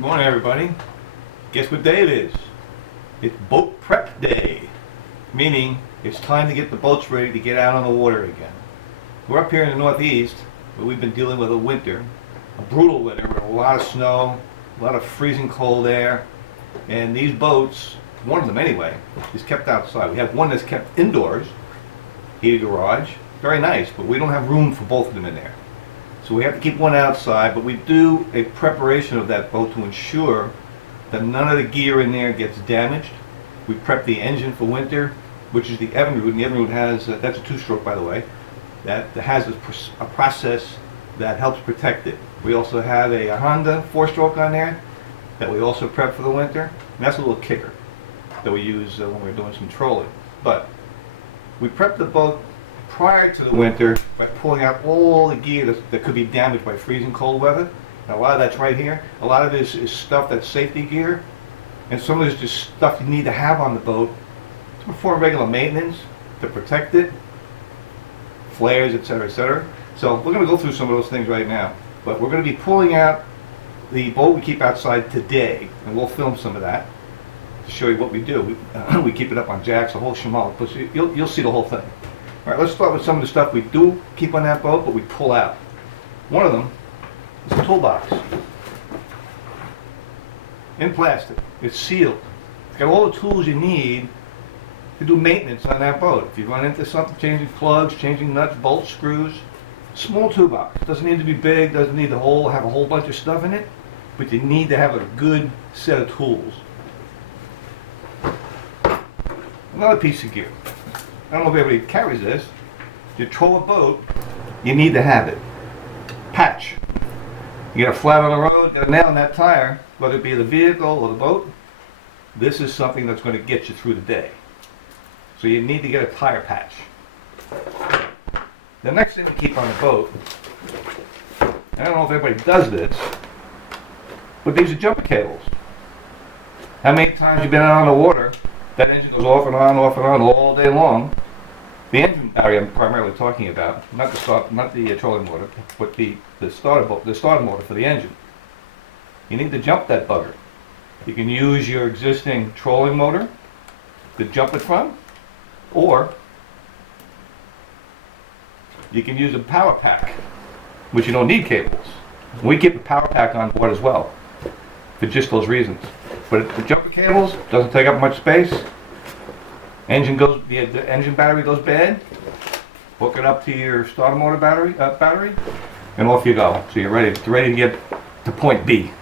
Good morning, everybody. Guess what day it is? It's boat prep day, meaning it's time to get the boats ready to get out on the water again. We're up here in the Northeast, where we've been dealing with a winter, a brutal winter with a lot of snow, a lot of freezing cold air, and these boats, one of them anyway, is kept outside. We have one that's kept indoors, heated garage, very nice, but we don't have room for both of them in there. So we have to keep one outside, but we do a preparation of that boat to ensure that none of the gear in there gets damaged. We prep the engine for winter, which is the Evinrude, and the Evinrude has, that's a two-stroke by the way, that has a process that helps protect it. We also have a Honda four-stroke on there that we also prep for the winter, and that's a little kicker that we use when we're doing some trolling. But we prep the boat prior to the winter by pulling out all the gear that could be damaged by freezing cold weather. Now, a lot of that's right here. A lot of it is stuff that's safety gear, and some of it is just stuff you need to have on the boat to perform regular maintenance, to protect it, flares, etc., etc. So we're going to go through some of those things right now. But we're going to be pulling out the boat we keep outside today, and we'll film some of that to show you what we do. We keep it up on jacks, the whole shamal, but you'll see the whole thing. All right, let's start with some of the stuff we do keep on that boat, but we pull out. One of them is a toolbox in plastic. It's sealed. It's got all the tools you need to do maintenance on that boat. If you run into something, changing plugs, changing nuts, bolts, screws, small toolbox. Doesn't need to be big, doesn't need to have a whole bunch of stuff in it, but you need to have a good set of tools. Another piece of gear. I don't know if everybody carries this. You tow a boat, you need to have it. Patch. You get a flat on the road, got a nail in that tire, whether it be the vehicle or the boat, this is something that's going to get you through the day. So you need to get a tire patch. The next thing we keep on the boat, I don't know if everybody does this, but these are jumper cables. How many times you've been out on the water, that engine goes off and on all day long. The engine battery I'm primarily talking about, not the trolling motor, but the starter motor for the engine. You need to jump that bugger. You can use your existing trolling motor to jump it from, or you can use a power pack, which you don't need cables. We keep a power pack on board as well, for just those reasons. But the jumper cables doesn't take up much space. The engine battery goes bad. Hook it up to your starter motor battery, and off you go. So you're ready to get to point B.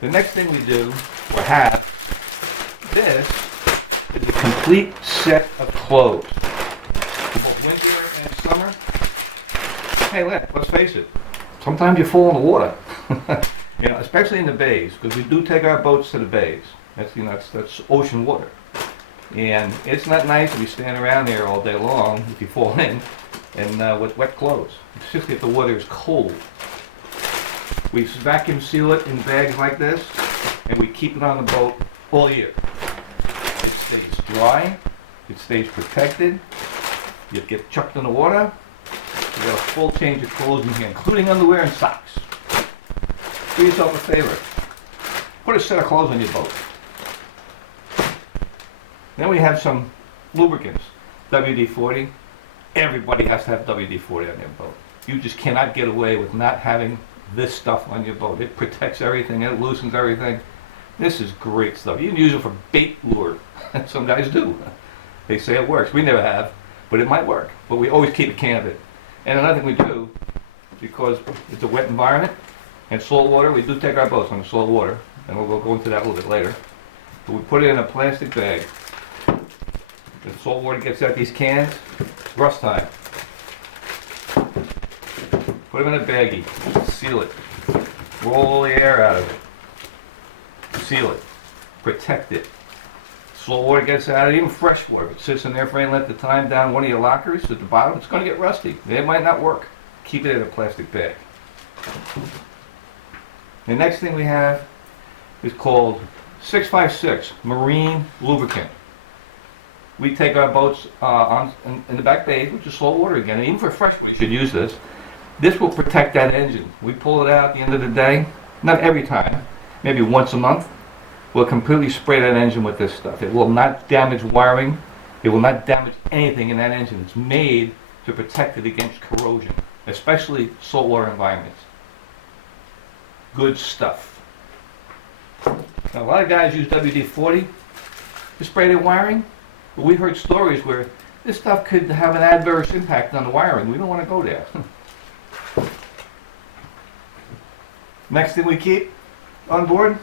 The next thing we do, or have, this is a complete set of clothes. For both winter and summer. Hey, let's face it. Sometimes you fall in the water. You know, especially in the bays, because we do take our boats to the bays. That's ocean water. And it's not nice to be standing around there all day long if you fall in and with wet clothes. It's just if the water is cold. We vacuum seal it in bags like this, and we keep it on the boat all year. It stays dry, it stays protected, you get chucked in the water, you got a full change of clothes in here, including underwear and socks. Do yourself a favor. Put a set of clothes on your boat. Then we have some lubricants. WD-40. Everybody has to have WD-40 on their boat. You just cannot get away with not having this stuff on your boat. It protects everything, it loosens everything. This is great stuff. You can use it for bait lure. Some guys do. They say it works. We never have, but it might work. But we always keep a can of it. And another thing we do, because it's a wet environment and salt water, we do take our boats on the salt water, and we'll go into that a little bit later. But we put it in a plastic bag. The salt water gets out these cans, it's rust time. Put them in a baggie, seal it, roll all the air out of it, seal it, protect it. Salt water gets out of it, even fresh water. If it sits in there for any length of time down one of your lockers at the bottom, it's going to get rusty. It might not work. Keep it in a plastic bag. The next thing we have is called 656 Marine Lubricant. We take our boats in the back bay, which is salt water again, and even for fresh water you should use this. This will protect that engine. We pull it out at the end of the day, not every time, maybe once a month, we'll completely spray that engine with this stuff. It will not damage wiring. It will not damage anything in that engine. It's made to protect it against corrosion, especially saltwater environments. Good stuff. Now, a lot of guys use WD-40 to spray their wiring, but we've heard stories where this stuff could have an adverse impact on the wiring. We don't want to go there. Next thing we keep on board,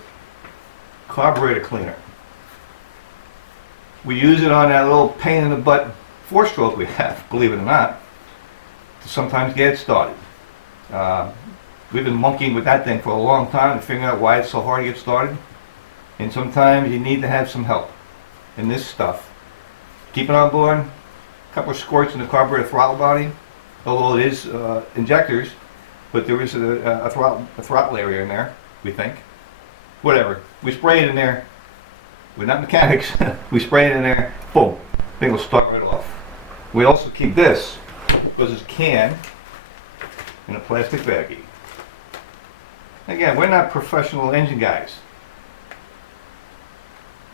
carburetor cleaner. We use it on that little pain in the butt 4-stroke we have, believe it or not, to sometimes get it started. We've been monkeying with that thing for a long time to figure out why it's so hard to get started. And sometimes you need to have some help in this stuff. Keep it on board, a couple of squirts in the carburetor throttle body, although it is injectors, but there is a throttle area in there, we think. Whatever. We spray it in there. We're not mechanics. We spray it in there, boom, thing will start right off. We also keep this, because it's a can, in a plastic baggie. Again, we're not professional engine guys.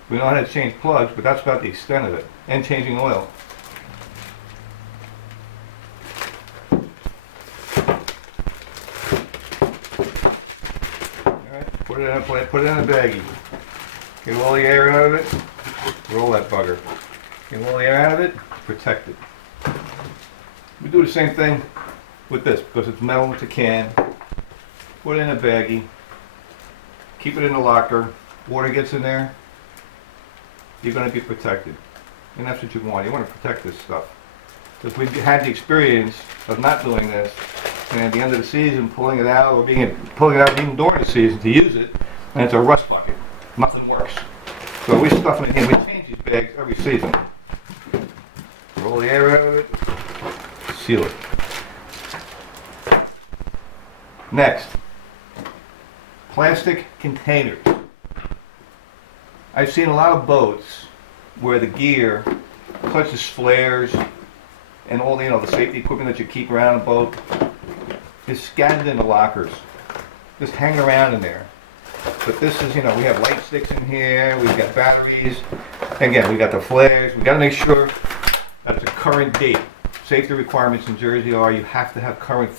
We know how to change plugs, but that's about the extent of it. And changing oil. Alright, put it in a baggie. Get all the air out of it, roll that bugger. Get all the air out of it, protect it. We do the same thing with this, because it's metal, it's a can. Put it in a baggie, keep it in the locker, water gets in there, you're going to be protected. And that's what you want. You want to protect this stuff. Because we've had the experience of not doing this, and at the end of the season pulling it out, or pulling it out even during the season to use it, and it's a rust bucket. Nothing works. So we stuff it in. We change these bags every season. Roll the air out of it, seal it. Next, plastic containers. I've seen a lot of boats where the gear, such as flares and all the safety equipment that you keep around a boat, is scattered in the lockers, just hanging around in there. But this is, we have light sticks in here, we've got batteries, again, we got the flares. We got to make sure that it's a current date. Safety requirements in Jersey are you have to have current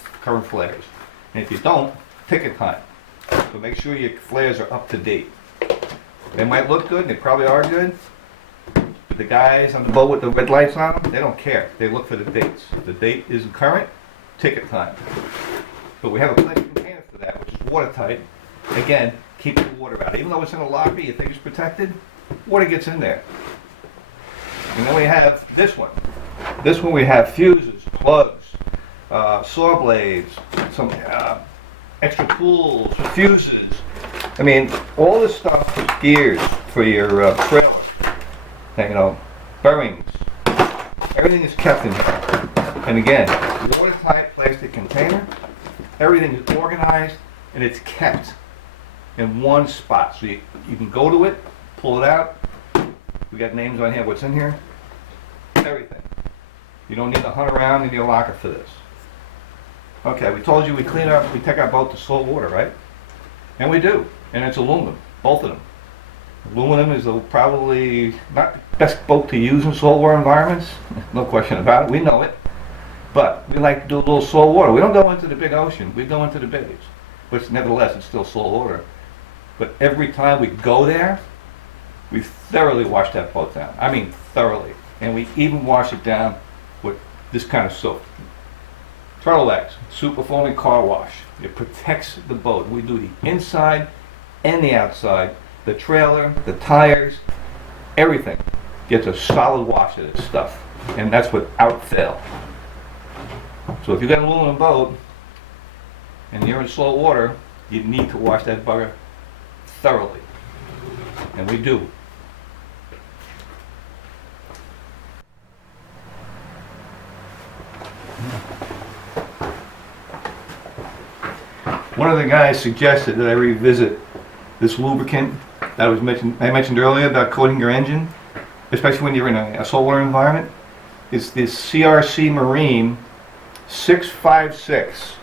flares. And if you don't, ticket time. So make sure your flares are up to date. They might look good, and they probably are good. But the guys on the boat with the red lights on them, they don't care. They look for the dates. If the date isn't current, ticket time. But we have a plastic container for that, which is watertight. Again, keep the water out. Even though it's in a locker, you think it's protected, water gets in there. And then we have this one. This one we have fuses, plugs, saw blades, some extra tools, fuses. I mean, all this stuff is gears for your trailer. And, bearings. Everything is kept in here. And again, watertight plastic container. Everything is organized and it's kept in one spot. So you can go to it, pull it out. We got names on here, what's in here. Everything. You don't need to hunt around in your locker for this. Okay, we told you we take our boat to salt water, right? And we do. And it's aluminum, both of them. Aluminum is probably not the best boat to use in saltwater environments. No question about it. We know it. But we like to do a little salt water. We don't go into the big ocean. We go into the bays. But nevertheless, it's still salt water. But every time we go there, we thoroughly wash that boat down. I mean thoroughly. And we even wash it down with this kind of soap. Turtle X, super foaming car wash. It protects the boat. We do the inside and the outside. The trailer, the tires, everything gets a solid wash of this stuff. And that's without fail. So if you've got an aluminum boat and you're in salt water, you need to wash that bugger thoroughly. And we do. One of the guys suggested that I revisit this lubricant that I mentioned earlier about coating your engine, especially when you're in a saltwater environment. It's this CRC Marine 656.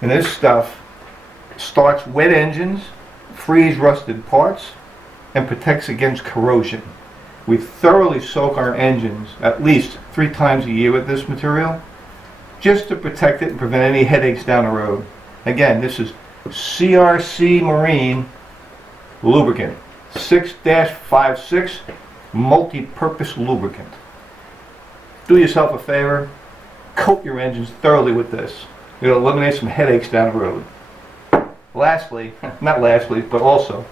And this stuff starts wet engines, frees rusted parts, and protects against corrosion. We thoroughly soak our engines at least 3 times a year with this material, just to protect it and prevent any headaches down the road. Again, this is CRC Marine lubricant, 6-56 multi-purpose lubricant. Do yourself a favor, coat your engines thoroughly with this. It'll eliminate some headaches down the road. Lastly, not lastly, but also,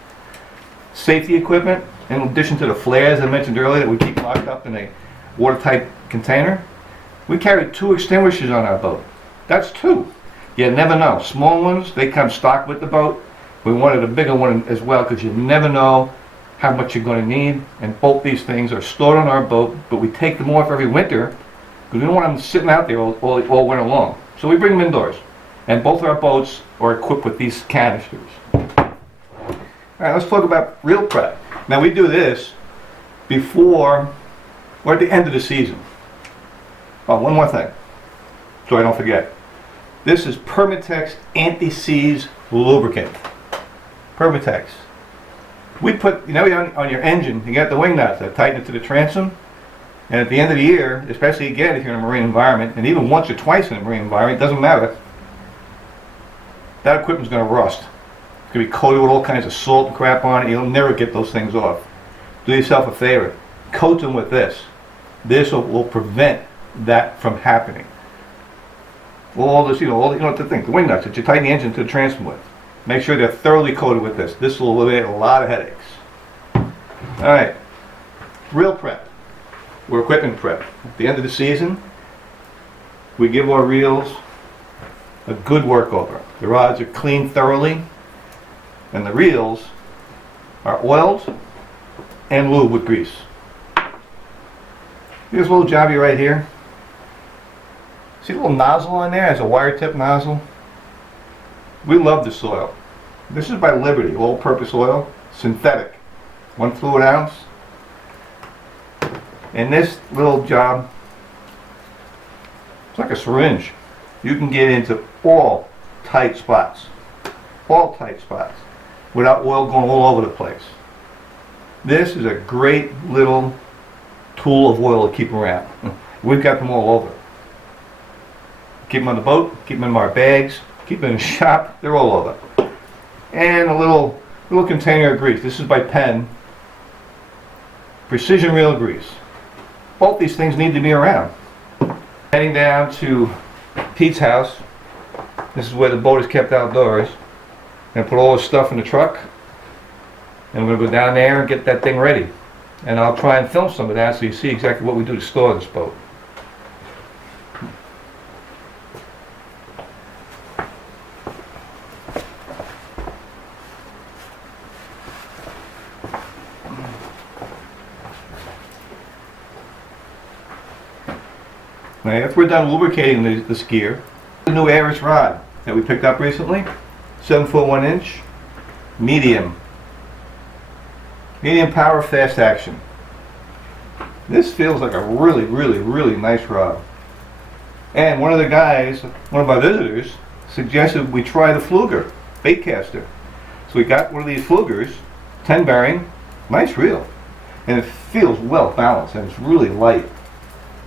safety equipment, in addition to the flares I mentioned earlier that we keep locked up in a watertight container, we carry 2 extinguishers on our boat. That's 2. You never know. Small ones, they come stocked with the boat. We wanted a bigger one as well because you never know how much you're going to need. And both these things are stored on our boat, but we take them off every winter because we don't want them sitting out there all winter long. So we bring them indoors. And both our boats are equipped with these canisters. Alright, let's talk about reel prep. Now we do this before or at the end of the season. Oh, one more thing, so I don't forget. This is Permatex Anti-Seize Lubricant. Permatex. We put, you know, on your engine, you got the wing nuts that tighten it to the transom. And at the end of the year, especially again if you're in a marine environment, and even once or twice in a marine environment, it doesn't matter. That equipment's going to rust. It's going to be coated with all kinds of salt and crap on it. You'll never get those things off. Do yourself a favor. Coat them with this. This will prevent that from happening. All this, you know what to think. The wing nuts that you tighten the engine to the transom with. Make sure they're thoroughly coated with this. This will eliminate a lot of headaches. All right. Reel prep. We're equipment prep. At the end of the season, we give our reels a good work over. The rods are cleaned thoroughly, and the reels are oiled and lubed with grease. Here's a little jobby right here. See the little nozzle on there? It has a wire tip nozzle. We love this oil. This is by Liberty, all-purpose oil, synthetic, 1 fluid ounce. And this little job, it's like a syringe. You can get into all tight spots, without oil going all over the place. This is a great little tool of oil to keep around. We've got them all over. Keep them on the boat, keep them in our bags, keep them in the shop, they're all over. And a little container of grease. This is by Penn. Precision reel grease. Both these things need to be around. Heading down to Pete's house. This is where the boat is kept outdoors. I'm going to put all this stuff in the truck, and we're going to go down there and get that thing ready. And I'll try and film some of that so you see exactly what we do to store this boat. Now after we're done lubricating this gear, the new Aris rod that we picked up recently, 7 foot 1 inch, medium power, fast action. This feels like a really nice rod. And one of the guys, one of our visitors, suggested we try the Fluger bait caster. So we got one of these Flugers, 10 bearing, nice reel, and it feels well balanced and it's really light.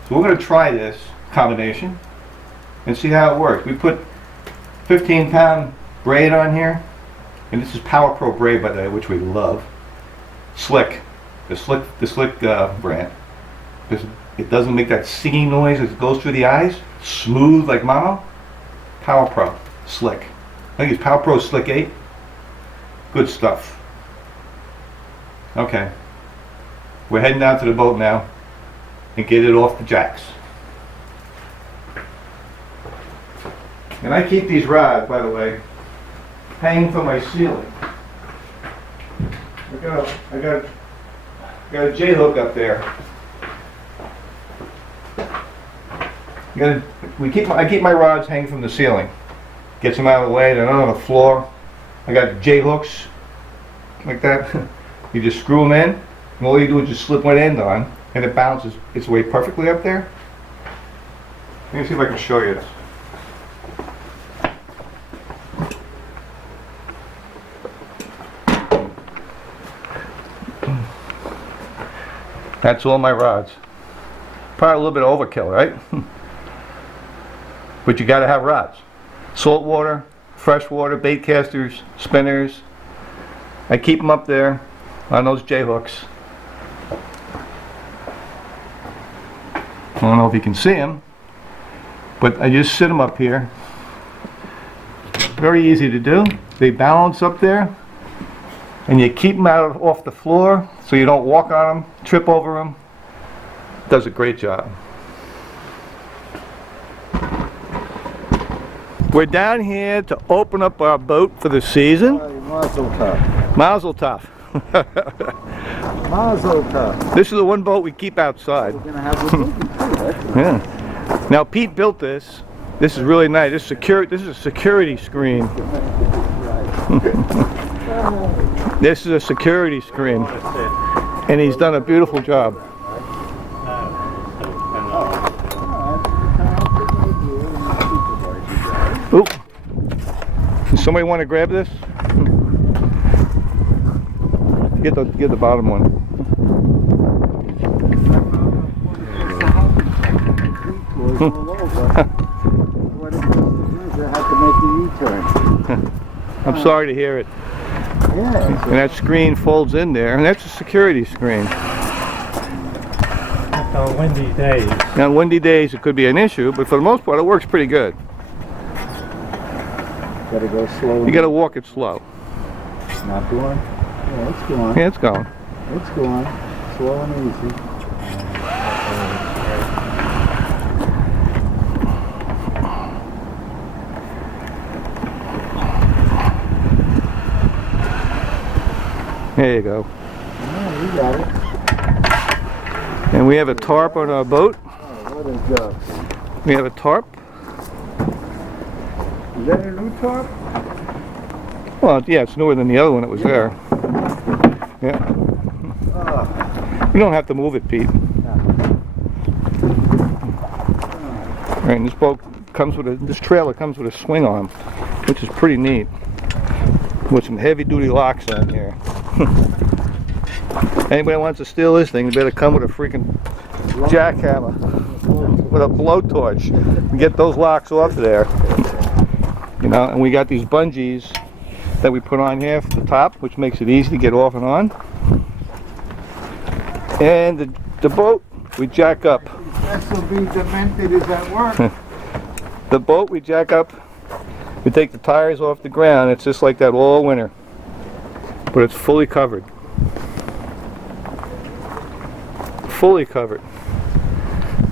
So we're going to try this combination and see how it works. We put 15-pound braid on here, and this is Power Pro braid, by the way, which we love. Slick, the slick brand. It doesn't make that singing noise as it goes through the eyes. Smooth like Mama. Power Pro, slick. I think it's Power Pro Slick 8. Good stuff. Okay, we're heading down to the boat now and get it off the jacks. And I keep these rods, by the way, hanging from my ceiling. I got a J hook up there. I keep my rods hanging from the ceiling. Gets them out of the way. They're not on the floor. I got J hooks like that. You just screw them in, and all you do is just slip one end on, and it bounces its way perfectly up there. Let me see if I can show you this. That's all my rods. Probably a little bit of overkill, right? But you gotta have rods. Salt water, freshwater, bait casters, spinners. I keep them up there on those J-hooks. I don't know if you can see them, but I just sit them up here. Very easy to do. They balance up there, and you keep them off the floor so you don't walk on them, trip over them. Does a great job. We're down here to open up our boat for the season. Mazel tov. Mazel tov. Mazel tov. This is the one boat we keep outside. We're gonna have the movie too, Yeah. Now Pete built this. This is really nice. This is a security screen. This is a security screen, and he's done a beautiful job. Oop. Does somebody want to grab this? Get the bottom one. What it was to have to make a U-turn. I'm sorry to hear it. Yeah. And that screen folds in there, and that's a security screen. On windy days. Now, on windy days it could be an issue, but for the most part it works pretty good. Gotta go slow. You gotta walk it slow. Not going. Yeah, it's going. Yeah, it's going. It's going. Slow and easy. There you go. Yeah, you got it. And we have a tarp on our boat. Oh, what a joke. We have a tarp. Is that a new tarp? Well, yeah, it's newer than the other one that was there. Yeah. We don't have to move it, Pete. Right, and this boat comes with this trailer comes with a swing arm, which is pretty neat. With some heavy-duty locks on here. Anybody wants to steal this thing, they better come with a freaking jackhammer with a blowtorch and get those locks off there. You know, and we got these bungees that we put on here for the top, which makes it easy to get off and on. And the boat we jack up. This will be demented is at work. The boat we jack up. We take the tires off the ground. It's just like that all winter, but it's fully covered. Fully covered.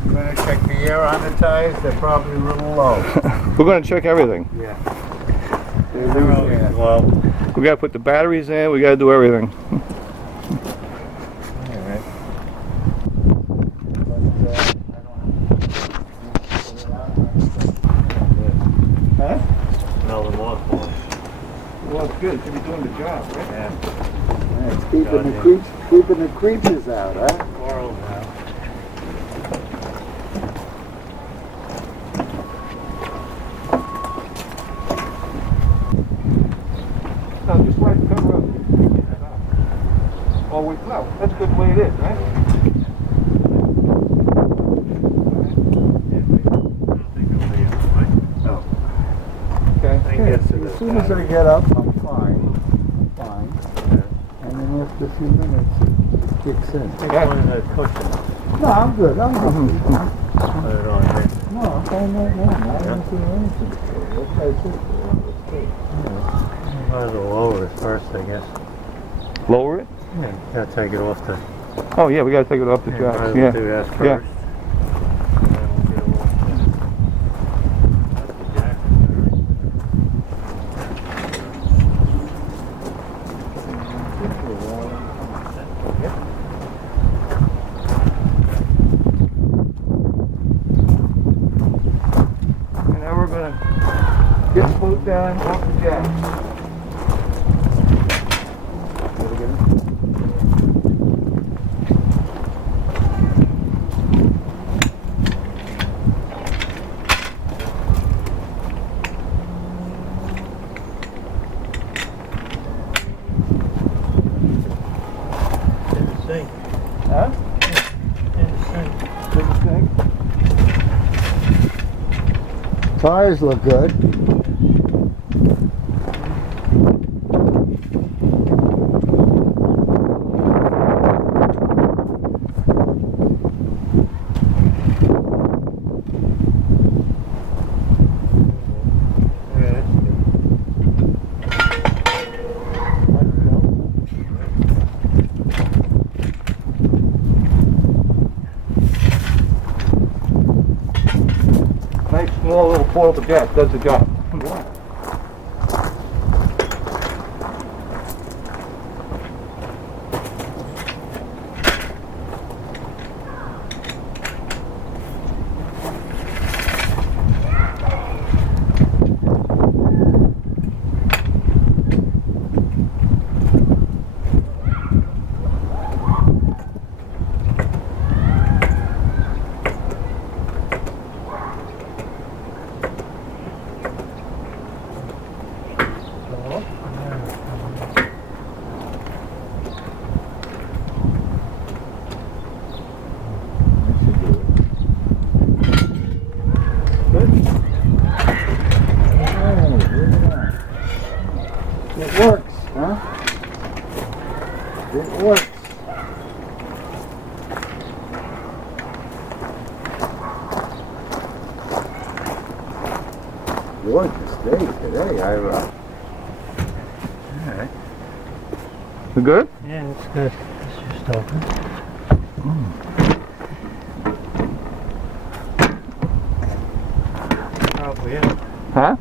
I'm going to check the air on the tires. They're probably a little low. We're going to check everything. Yeah. They're low, yeah. Well, We got to put the batteries in. We got to do everything. All right. Huh? smell the mothballs. Well, it's good. Should be doing the job, right? Yeah. It's keeping the creatures out, huh? Coral now. No, just let it cover up. Oh, wait, no. That's good the way it is, right? Okay. As soon as I get up, I'm fine. Fine. And then after a few minutes, it kicks in. Take one of the cushions. No, I'm good. I'm good. Put it on there. No, I'm fine right now. I don't see anything. Okay, Might as well lower it first, I guess. Lower it? Yeah. Gotta take it off the. Oh, yeah, we got to take it off the Might jacks. as well Yeah. do that first. Yeah. And then we'll get it off the jack. And now we're going to get the boat down off the jacks. Didn't sink. Huh? Tires look good. Yeah, that's good. Nice small little portable gas does the job. It works, huh? It works. Gorgeous day today. Alright. You good? Yeah, it's good. It's just open. Probably it. Huh?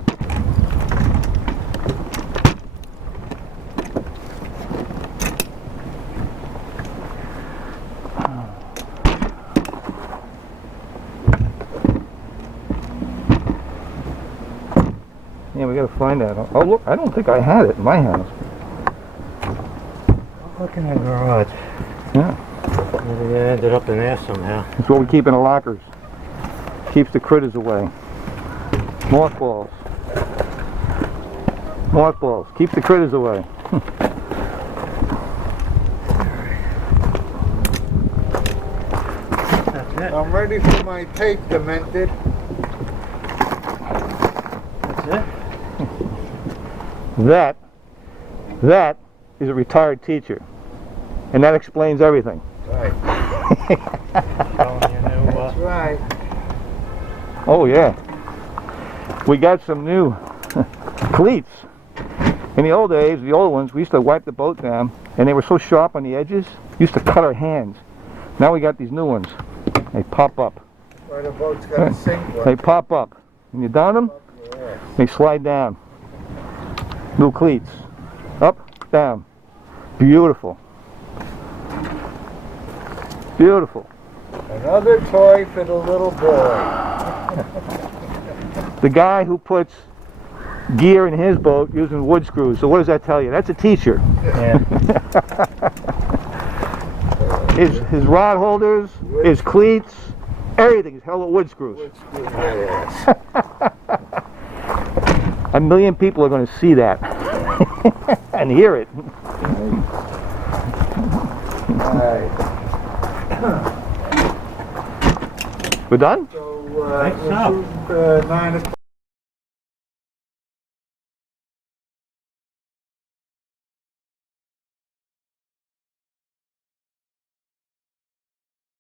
Yeah, we gotta find that. Oh, look, I don't think I had it in my house. Look in the garage. Yeah. Maybe it ended up in there somehow. That's what we keep in the lockers. Keeps the critters away. Mothballs. Mothballs. Keep the critters away. That's it. I'm ready for my tape demented. That's it. That is a retired teacher. And that explains everything. Right. Showing you new, That's right. Oh yeah. We got some new cleats. In the old days, the old ones, we used to wipe the boat down and they were so sharp on the edges, used to cut our hands. Now we got these new ones. They pop up. Where the boat's got a sink. They pop up. When you down them, Yes. they slide down. New cleats. Up, down. Beautiful. Beautiful. Another toy for the little boy. The guy who puts gear in his boat using wood screws. So what does that tell you? That's a teacher. Yeah. His rod holders, his cleats, everything is held with wood screws. Yes. A million people are going to see that and hear it. Alright. We're done? So, Thanks, so. this is, 9 o'clock.